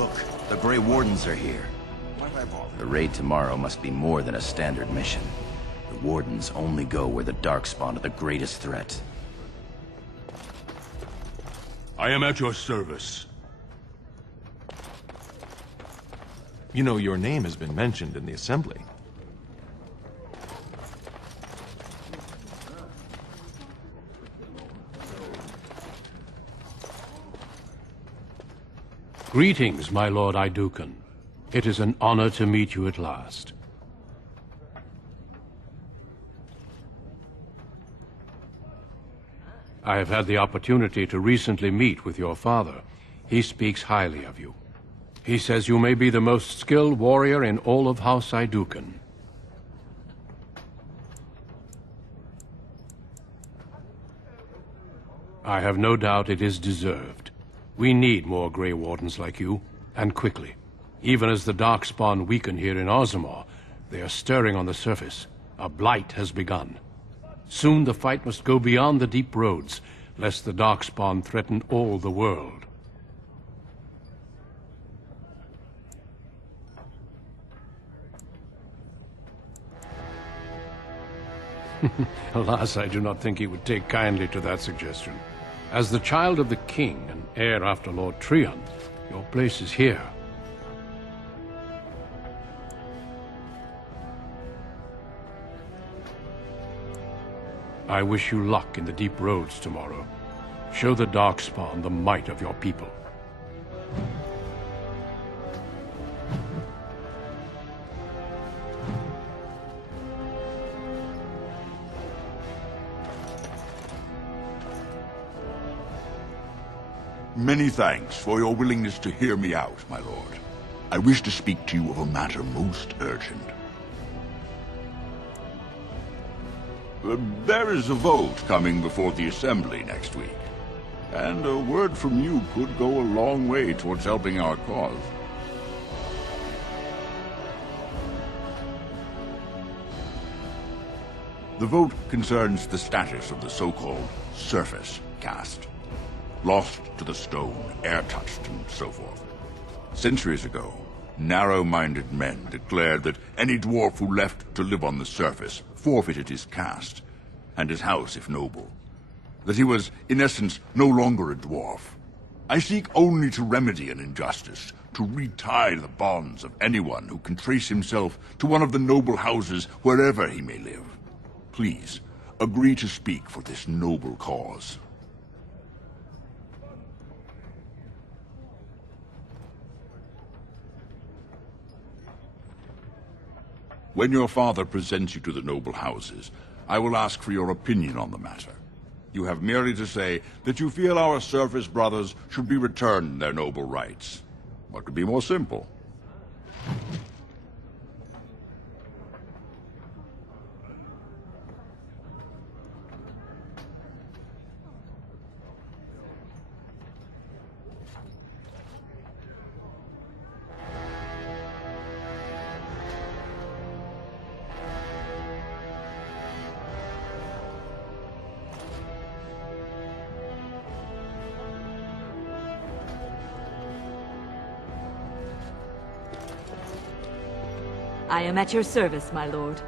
Look, the Grey Wardens are here. The raid tomorrow must be more than a standard mission. The Wardens only go where the Darkspawn are the greatest threat. I am at your service. You know, your name has been mentioned in the Assembly. Greetings, my Lord Idukan. It is an honor to meet you at last. I have had the opportunity to recently meet with your father. He speaks highly of you. He says you may be the most skilled warrior in all of House Idukan. I have no doubt it is deserved. We need more Grey Wardens like you, and quickly. Even as the Darkspawn weaken here in Ozamar, they are stirring on the surface. A blight has begun. Soon the fight must go beyond the deep roads, lest the Darkspawn threaten all the world. Alas, I do not think he would take kindly to that suggestion. As the child of the king and heir after Lord Trion, your place is here. I wish you luck in the deep roads tomorrow. Show the Darkspawn the might of your people. Many thanks for your willingness to hear me out, my lord. I wish to speak to you of a matter most urgent. There is a vote coming before the Assembly next week, and a word from you could go a long way towards helping our cause. The vote concerns the status of the so-called surface caste. Lost to the stone, air-touched, and so forth. Centuries ago, narrow-minded men declared that any dwarf who left to live on the surface forfeited his caste, and his house if noble. That he was, in essence, no longer a dwarf. I seek only to remedy an injustice, to retie the bonds of anyone who can trace himself to one of the noble houses wherever he may live. Please, agree to speak for this noble cause. When your father presents you to the noble houses, I will ask for your opinion on the matter. You have merely to say that you feel our surface brothers should be returned their noble rights. What could be more simple? I am at your service, my lord.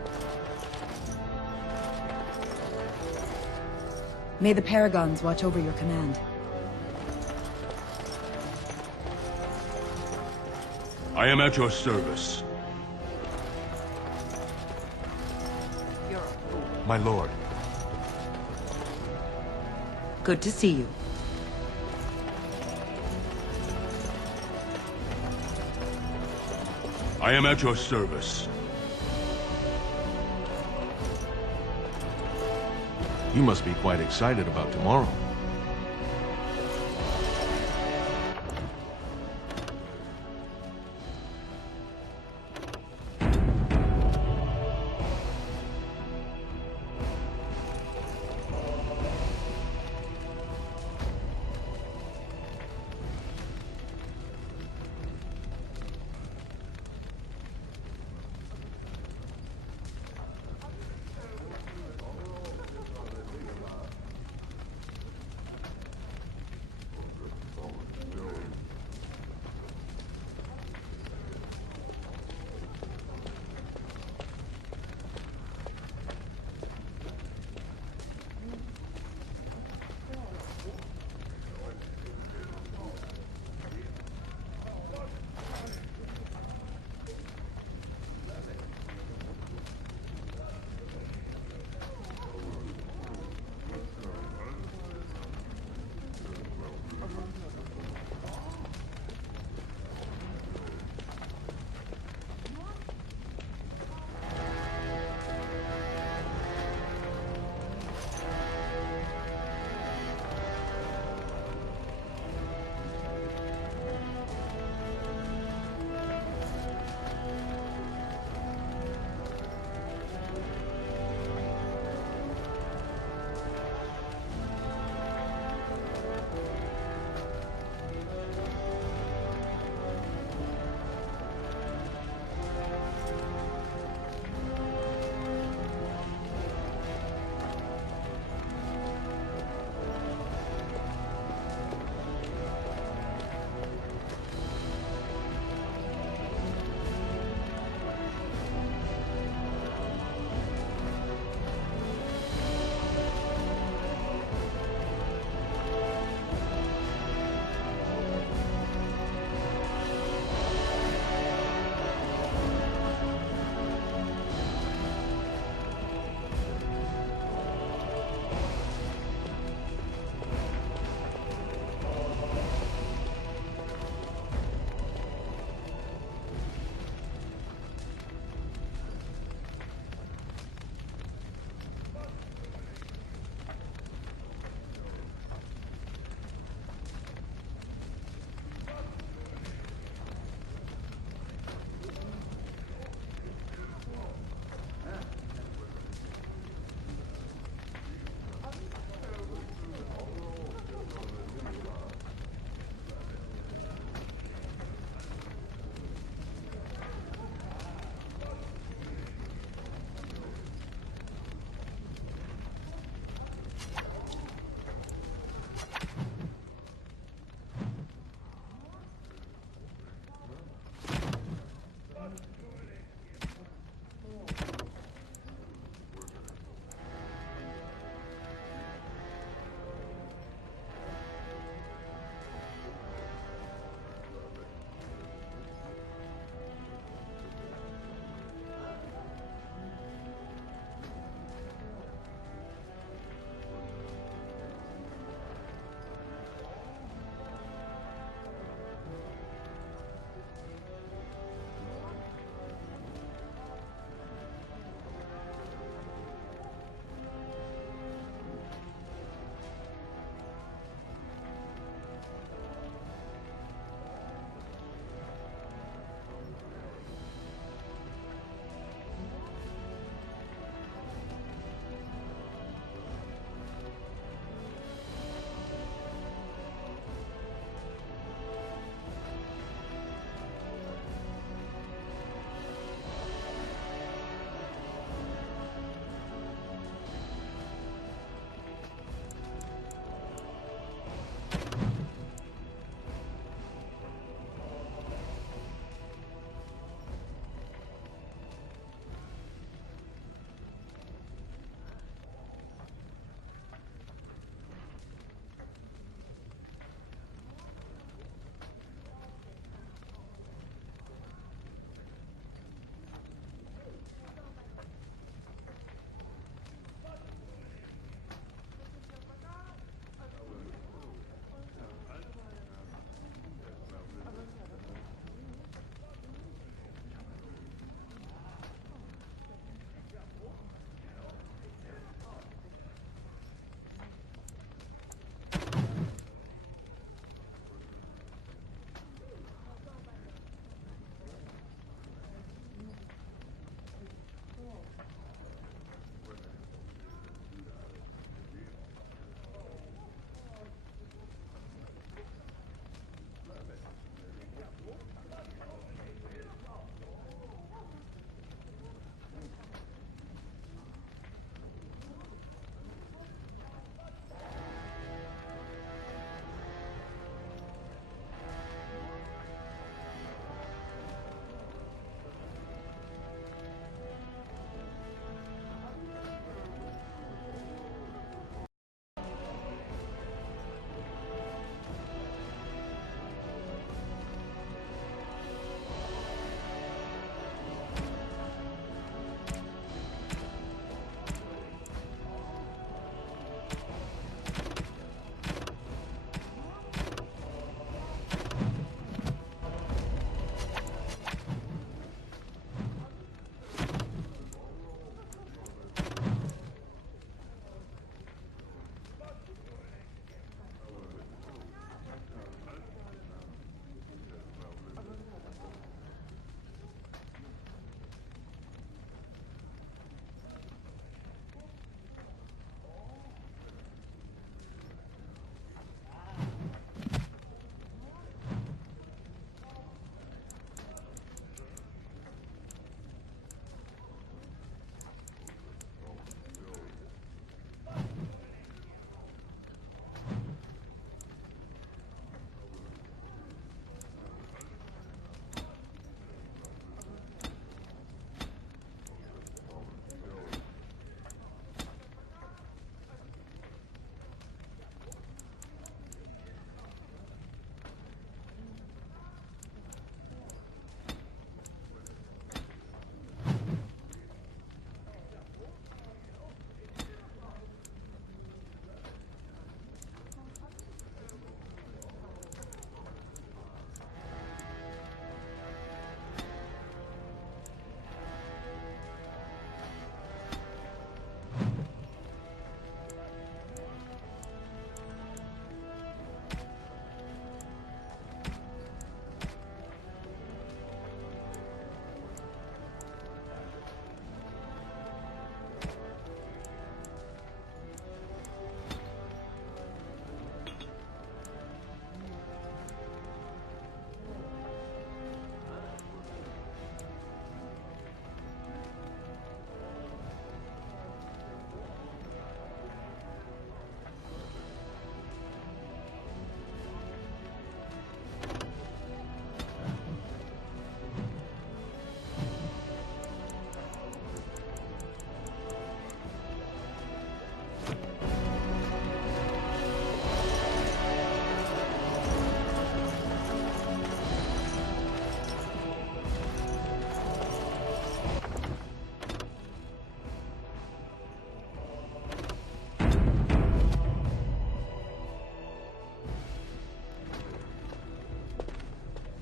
May the Paragons watch over your command. I am at your service. My lord. Good to see you. I am at your service. You must be quite excited about tomorrow.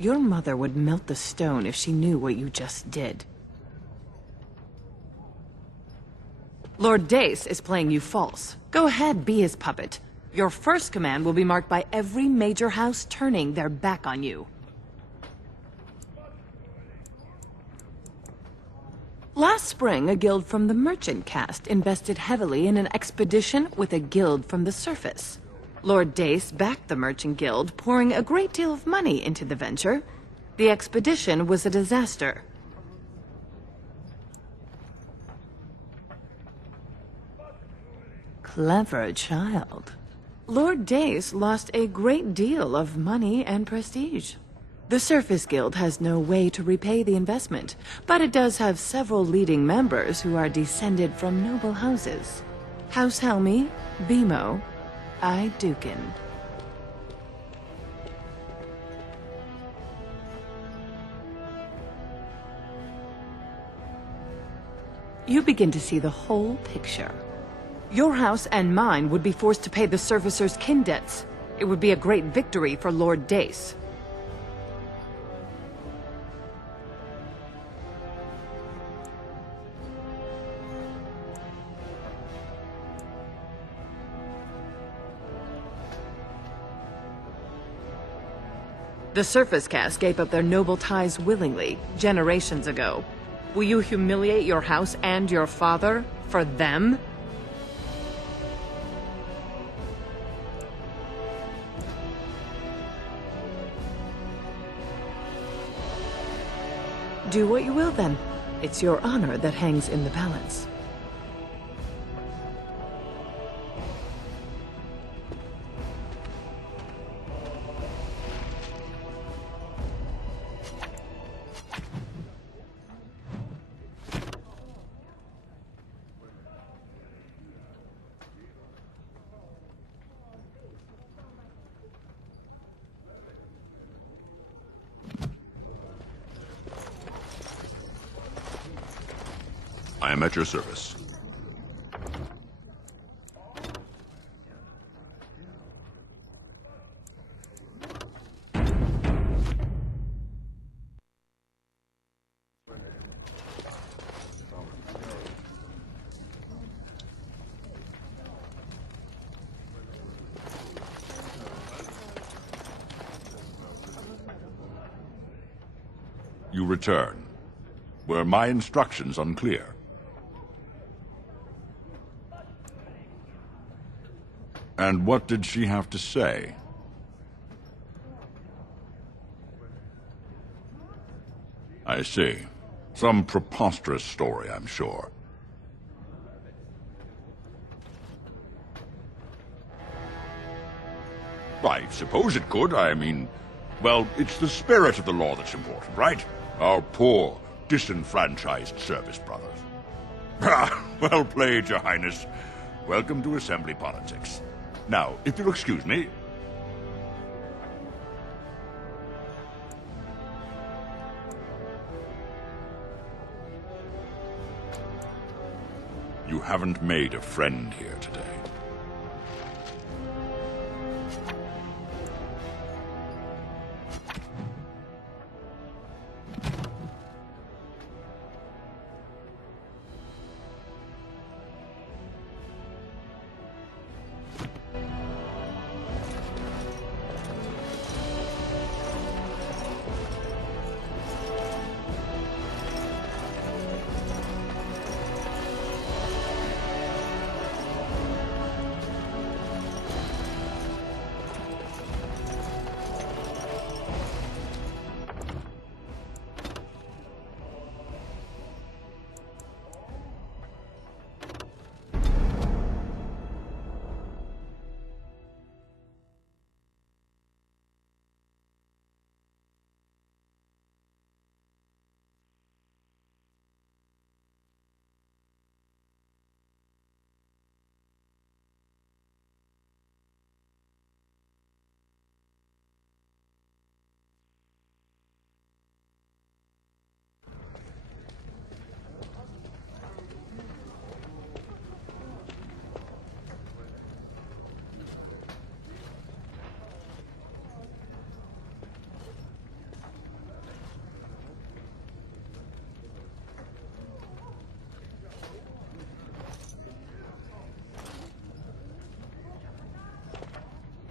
Your mother would melt the stone if she knew what you just did. Lord Dace is playing you false. Go ahead, be his puppet. Your first command will be marked by every major house turning their back on you. Last spring, a guild from the merchant caste invested heavily in an expedition with a guild from the surface. Lord Dace backed the merchant guild, pouring a great deal of money into the venture. The expedition was a disaster. Clever child. Lord Dace lost a great deal of money and prestige. The Surface Guild has no way to repay the investment, but it does have several leading members who are descended from noble houses. House Helmi, Bimo, Dukin. You begin to see the whole picture. Your house and mine would be forced to pay the Surfacer's kin debts. It would be a great victory for Lord Dace. The Surface Caste gave up their noble ties willingly, generations ago. Will you humiliate your house and your father for them? Do what you will, then. It's your honor that hangs in the balance. I am at your service. You return. Were my instructions unclear? And what did she have to say? I see. Some preposterous story, I'm sure. I suppose it could. I mean, well, it's the spirit of the law that's important, right? Our poor, disenfranchised service brothers. Well played, Your Highness. Welcome to Assembly politics. Now, if you'll excuse me... You haven't made a friend here today.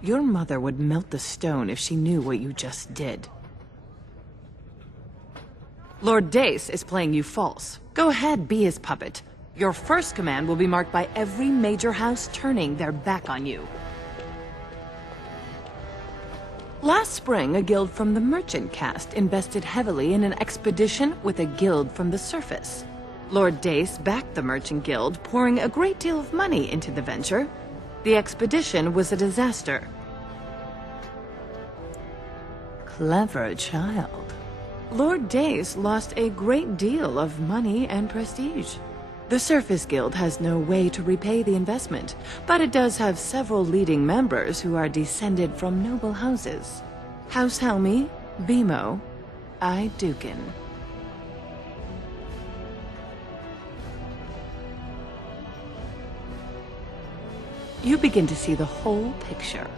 Your mother would melt the stone if she knew what you just did. Lord Dace is playing you false. Go ahead, be his puppet. Your first command will be marked by every major house turning their back on you. Last spring, a guild from the merchant caste invested heavily in an expedition with a guild from the surface. Lord Dace backed the merchant guild, pouring a great deal of money into the venture. The expedition was a disaster. Clever child. Lord Dace lost a great deal of money and prestige. The Surface Guild has no way to repay the investment, but it does have several leading members who are descended from noble houses. House Helmi, Bimo, Dukin. You begin to see the whole picture.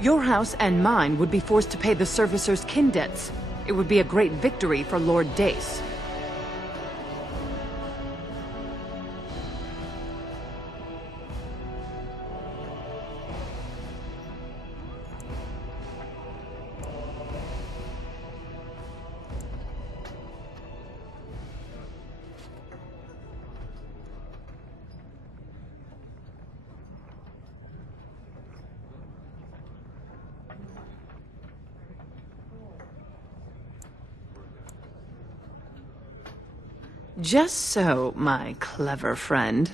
Your house and mine would be forced to pay the Surfacer's kin debts. It would be a great victory for Lord Dace. Just so, my clever friend.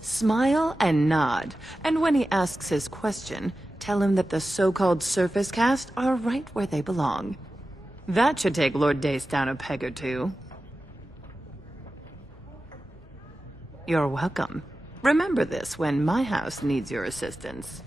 Smile and nod, and when he asks his question, tell him that the so-called Surface Caste are right where they belong. That should take Lord Dace down a peg or two. You're welcome. Remember this when my house needs your assistance.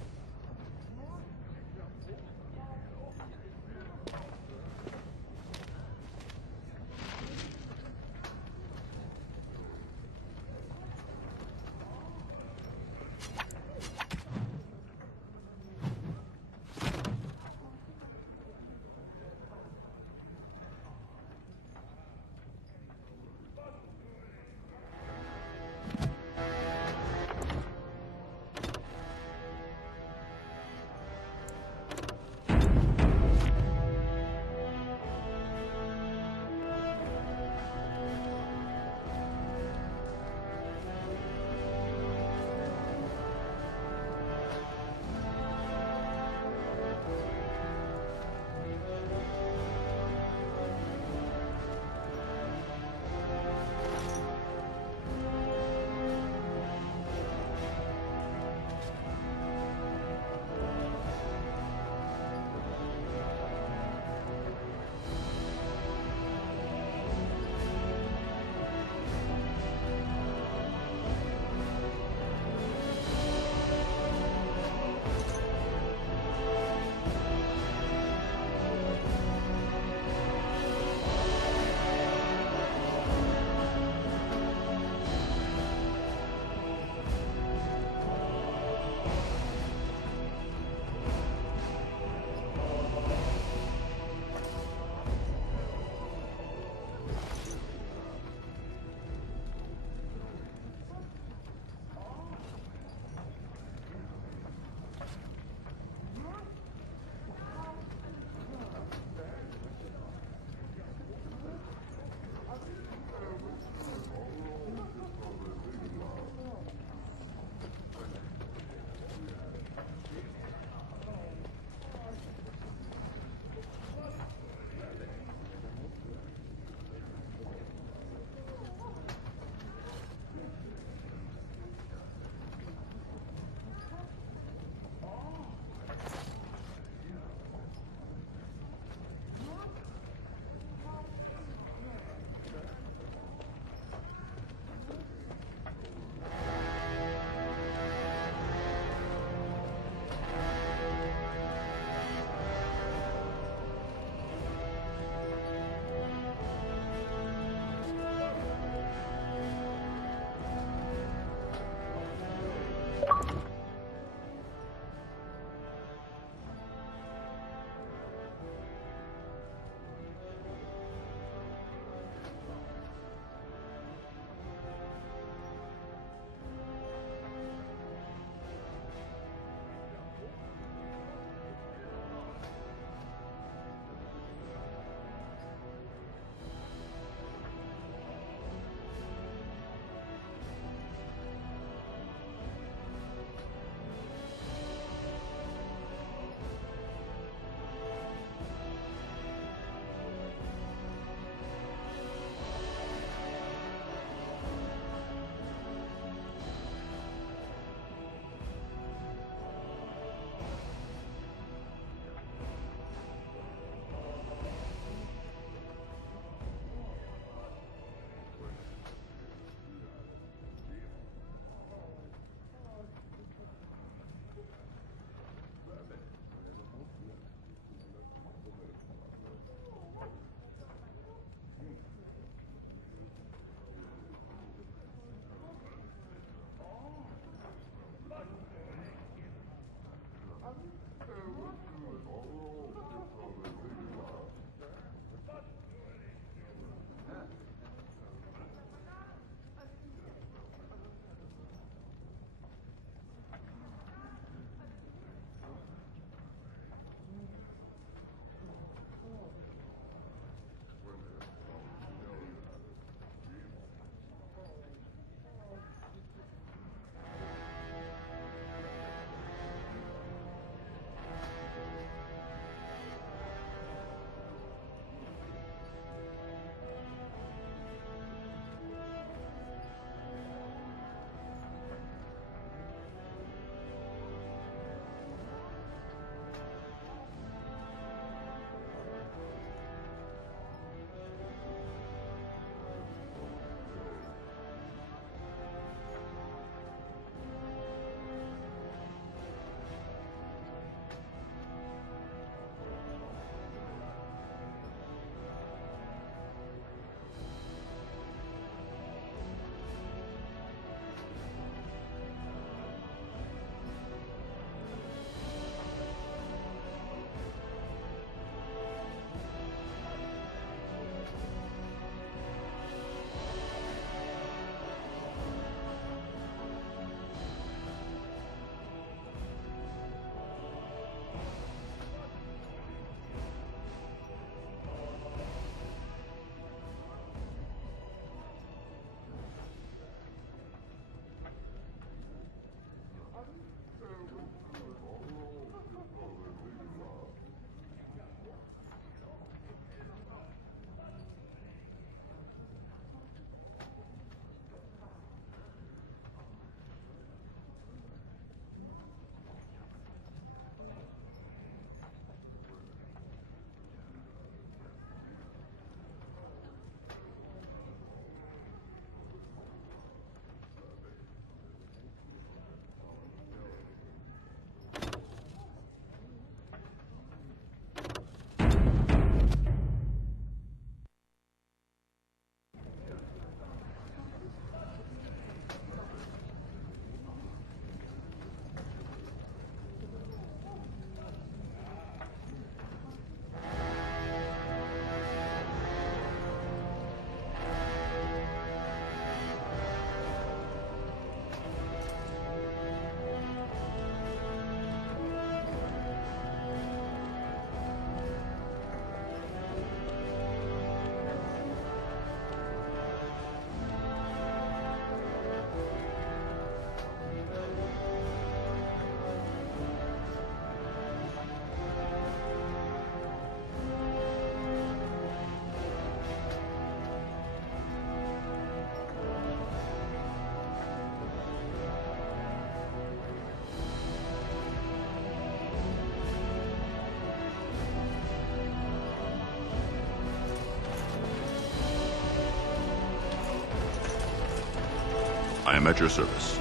I am at your service.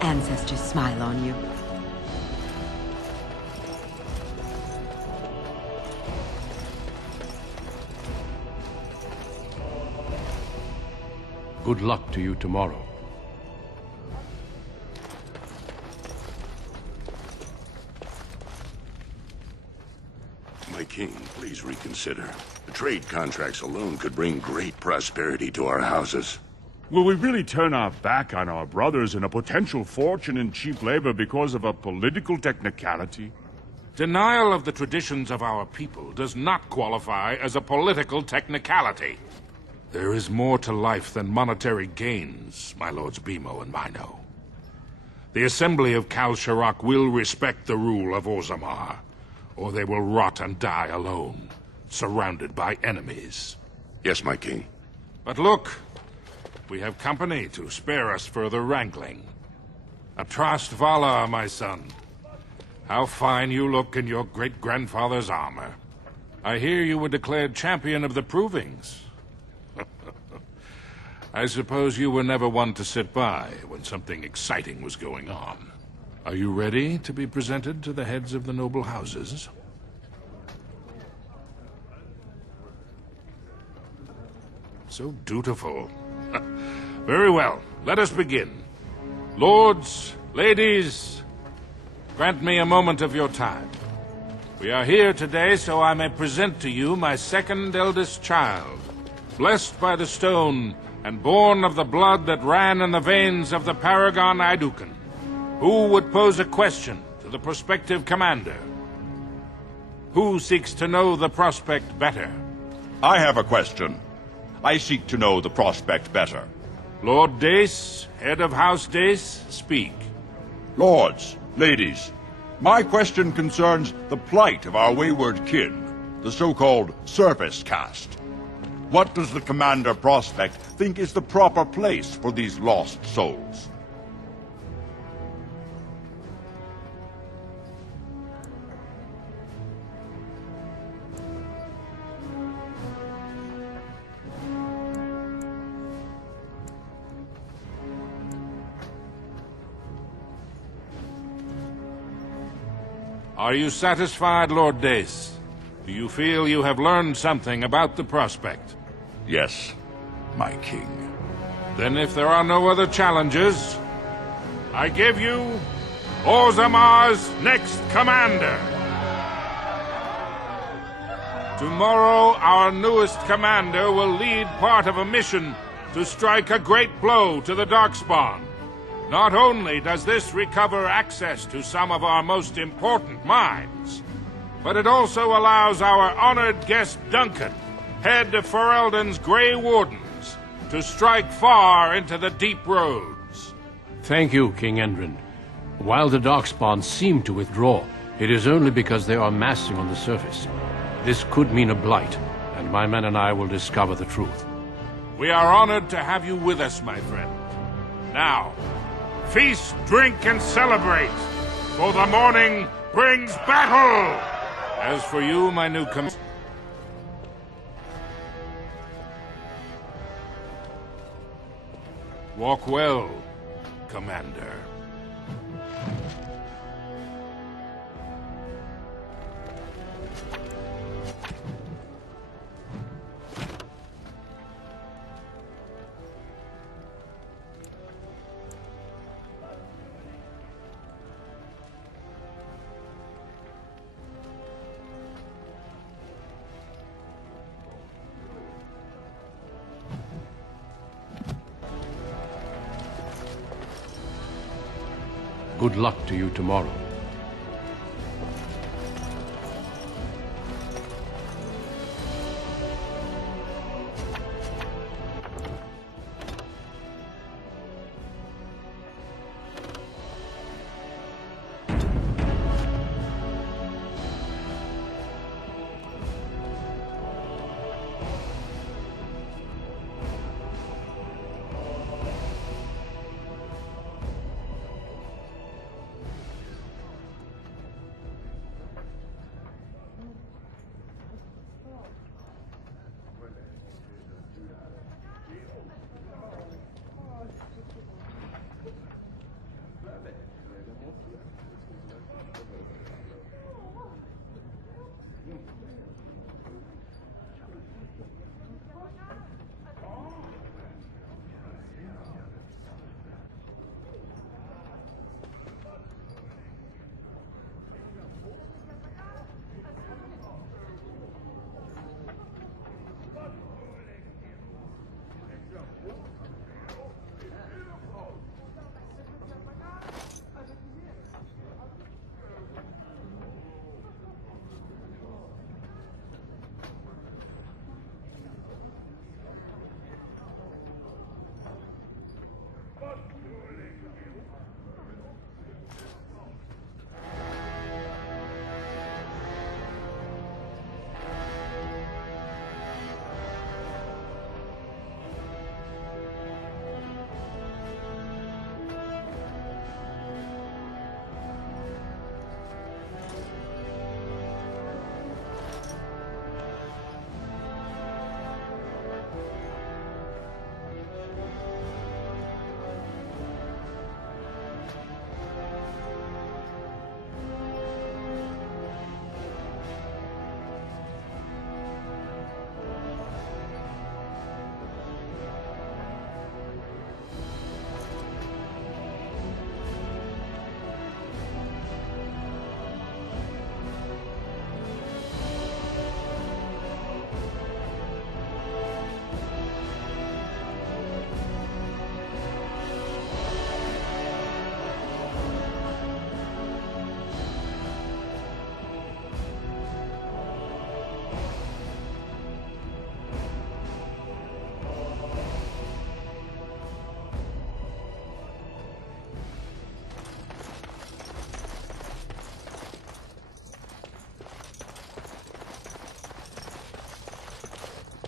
Ancestors smile on you. Good luck to you tomorrow. My king, please reconsider. The trade contracts alone could bring great prosperity to our houses. Will we really turn our back on our brothers and a potential fortune in cheap labor because of a political technicality? Denial of the traditions of our people does not qualify as a political technicality. There is more to life than monetary gains, my lords Bimo and Mino. The Assembly of Kal Sharok will respect the rule of Orzammar, or they will rot and die alone, surrounded by enemies. Yes, my king. But look, we have company to spare us further wrangling. Atrast Vala, my son. How fine you look in your great-grandfather's armor. I hear you were declared champion of the Provings. I suppose you were never one to sit by when something exciting was going on. Are you ready to be presented to the heads of the noble houses? So dutiful. Very well, let us begin. Lords, ladies, grant me a moment of your time. We are here today so I may present to you my second eldest child, blessed by the stone and born of the blood that ran in the veins of the Paragon Idukan. Who would pose a question to the prospective commander? Who seeks to know the prospect better? I have a question. I seek to know the prospect better. Lord Dace, head of House Dace, speak. Lords, ladies, my question concerns the plight of our wayward kin, the so-called surface caste. What does the Commander Prospect think is the proper place for these lost souls? Are you satisfied, Lord Dace? Do you feel you have learned something about the prospect? Yes, my king. Then if there are no other challenges, I give you Orzammar's next commander. Tomorrow, our newest commander will lead part of a mission to strike a great blow to the Darkspawn. Not only does this recover access to some of our most important mines, but it also allows our honored guest Duncan, head of Ferelden's Grey Wardens, to strike far into the deep roads. Thank you, King Endrin. While the Darkspawn seem to withdraw, it is only because they are massing on the surface. This could mean a blight, and my men and I will discover the truth. We are honored to have you with us, my friend. Now, feast, drink, and celebrate, for the morning brings battle! As for you, my new commander, walk well, Commander. Good luck to you tomorrow.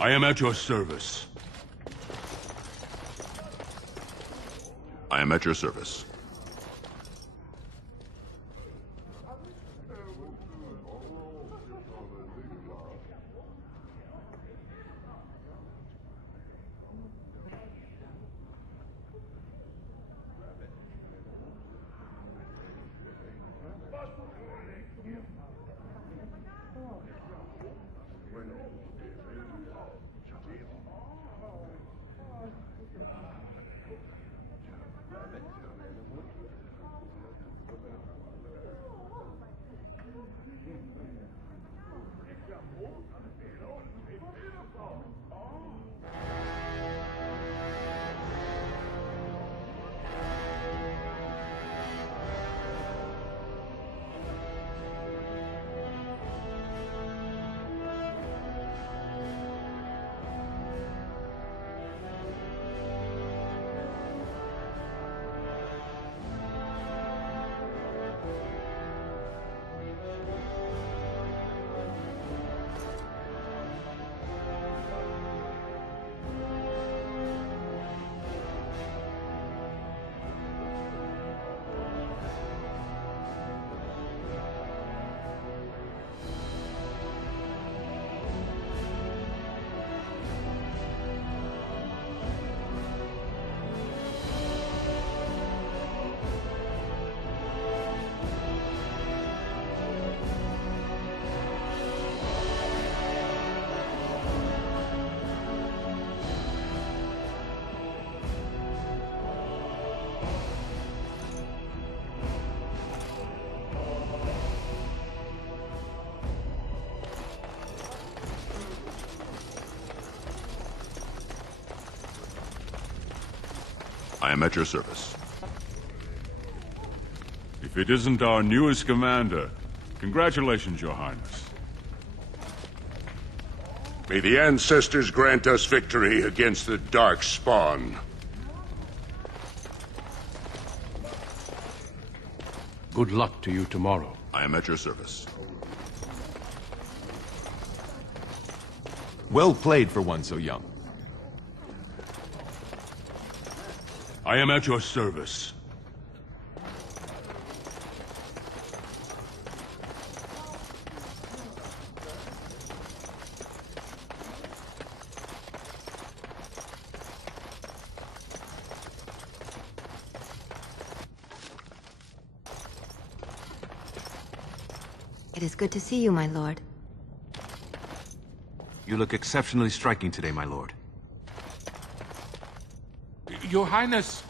I am at your service. I am at your service. I am at your service. If it isn't our newest commander, congratulations, Your Highness. May the ancestors grant us victory against the Dark Spawn. Good luck to you tomorrow. I am at your service. Well played for one so young. I am at your service. It is good to see you, my lord. You look exceptionally striking today, my lord. Your Highness,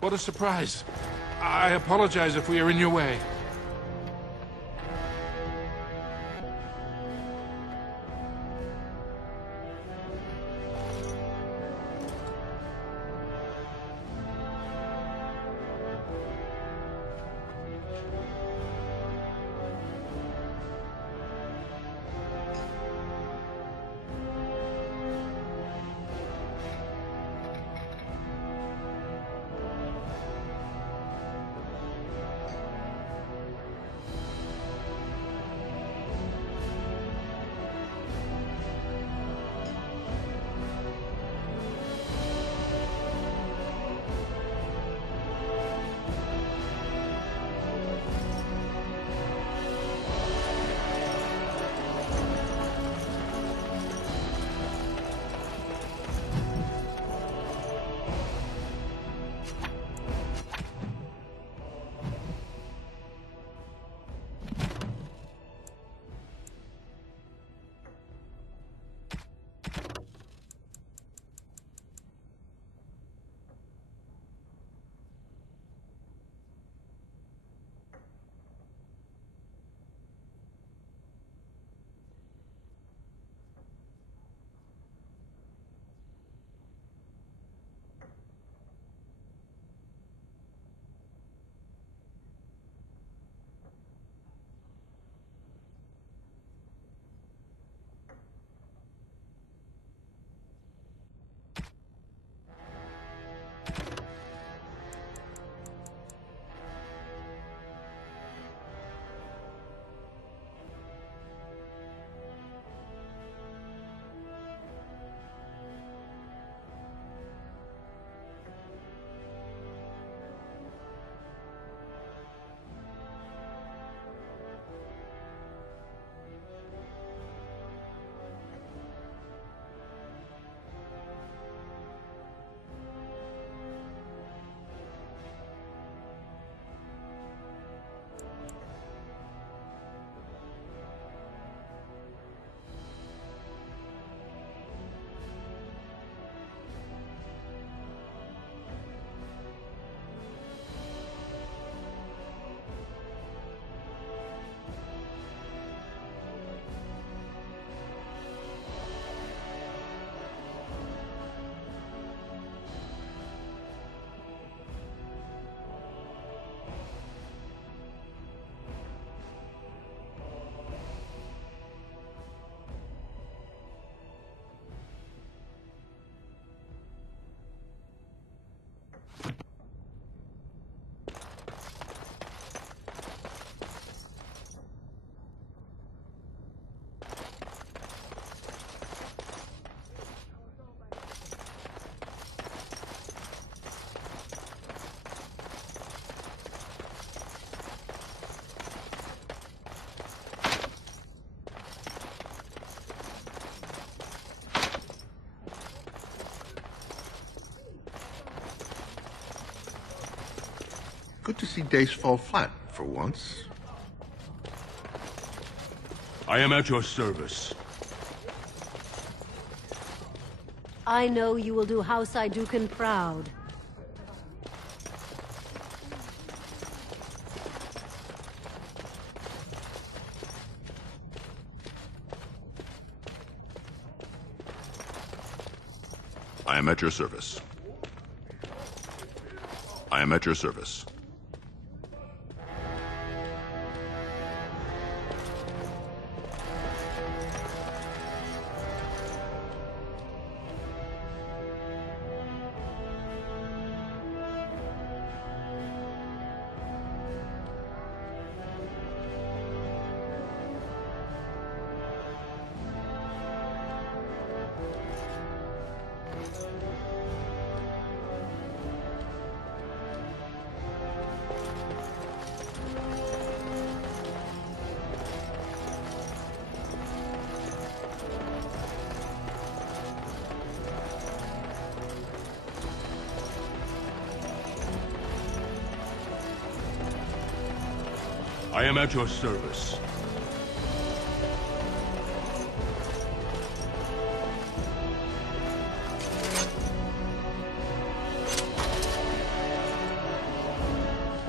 what a surprise. I apologize if we are in your way. good to see Dace fall flat, for once. I am at your service. I know you will do House Idukan proud. I am at your service. I am at your service. I am at your service.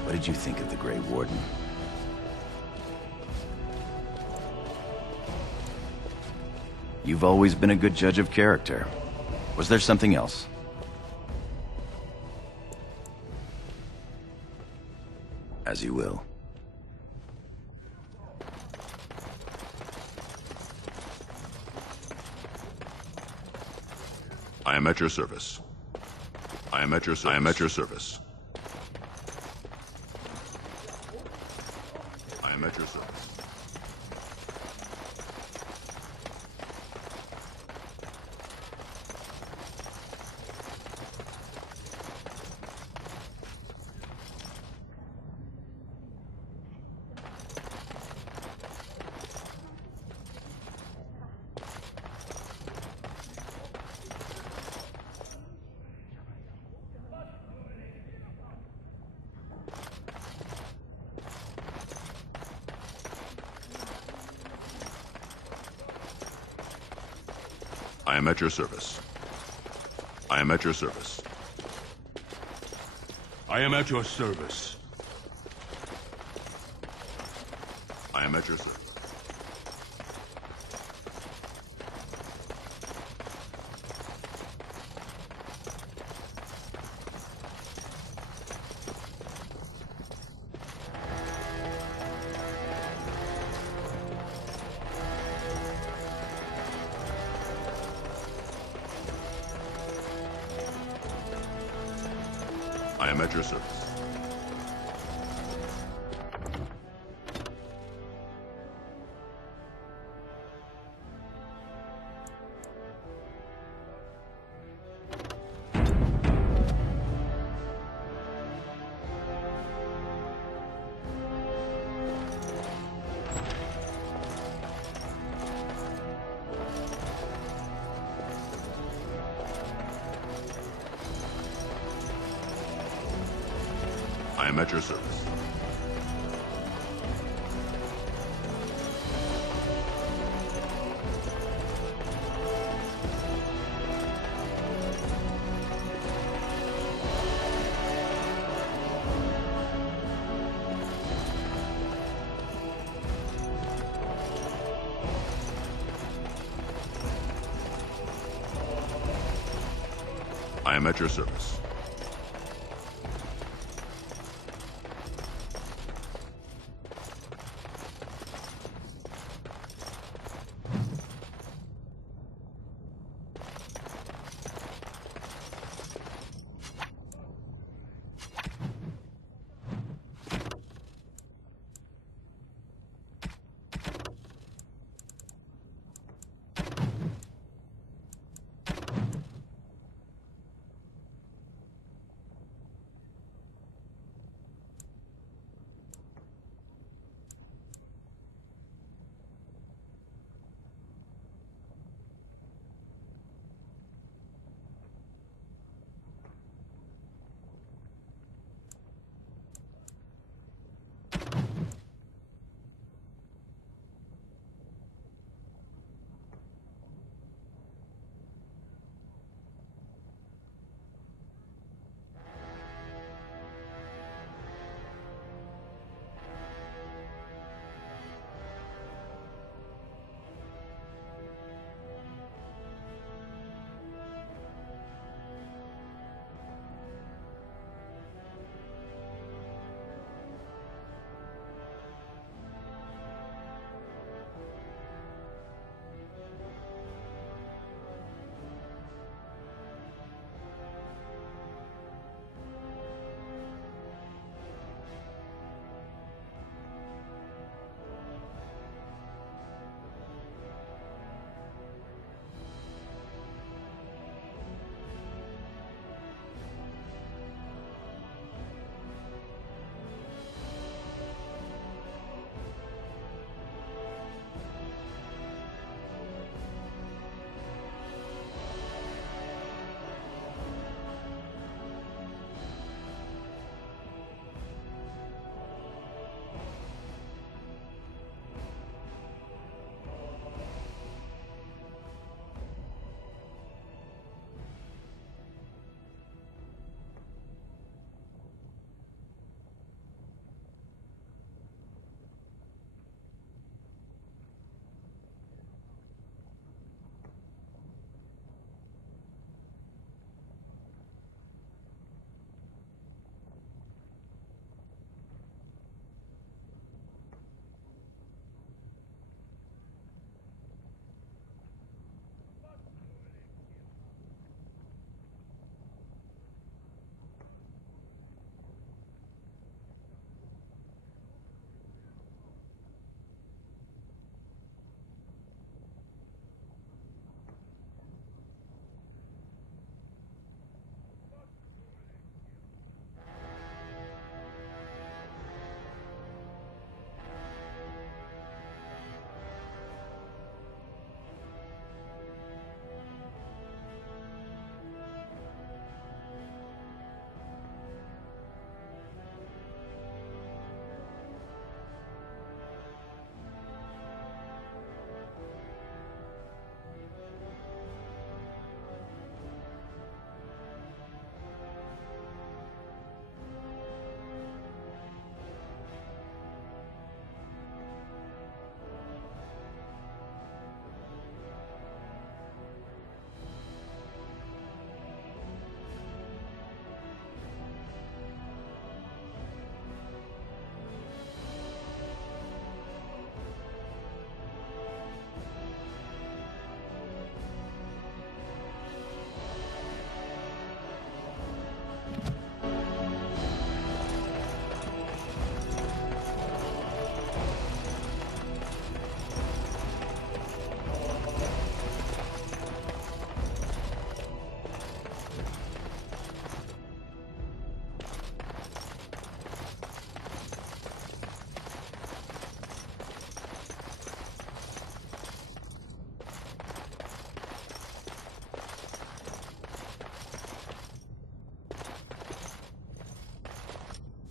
What did you think of the Grey Warden? You've always been a good judge of character. Was there something else? As you will. I am at your service. I am at your service. I am at your service. I am at your service. I am at your service. I am at your service. I am at your service. I am at your service. I am at your service. I am at your service. I am at your service.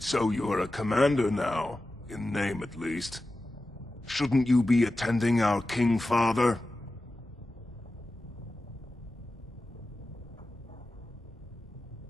So you're a commander now, in name at least. Shouldn't you be attending our King Father?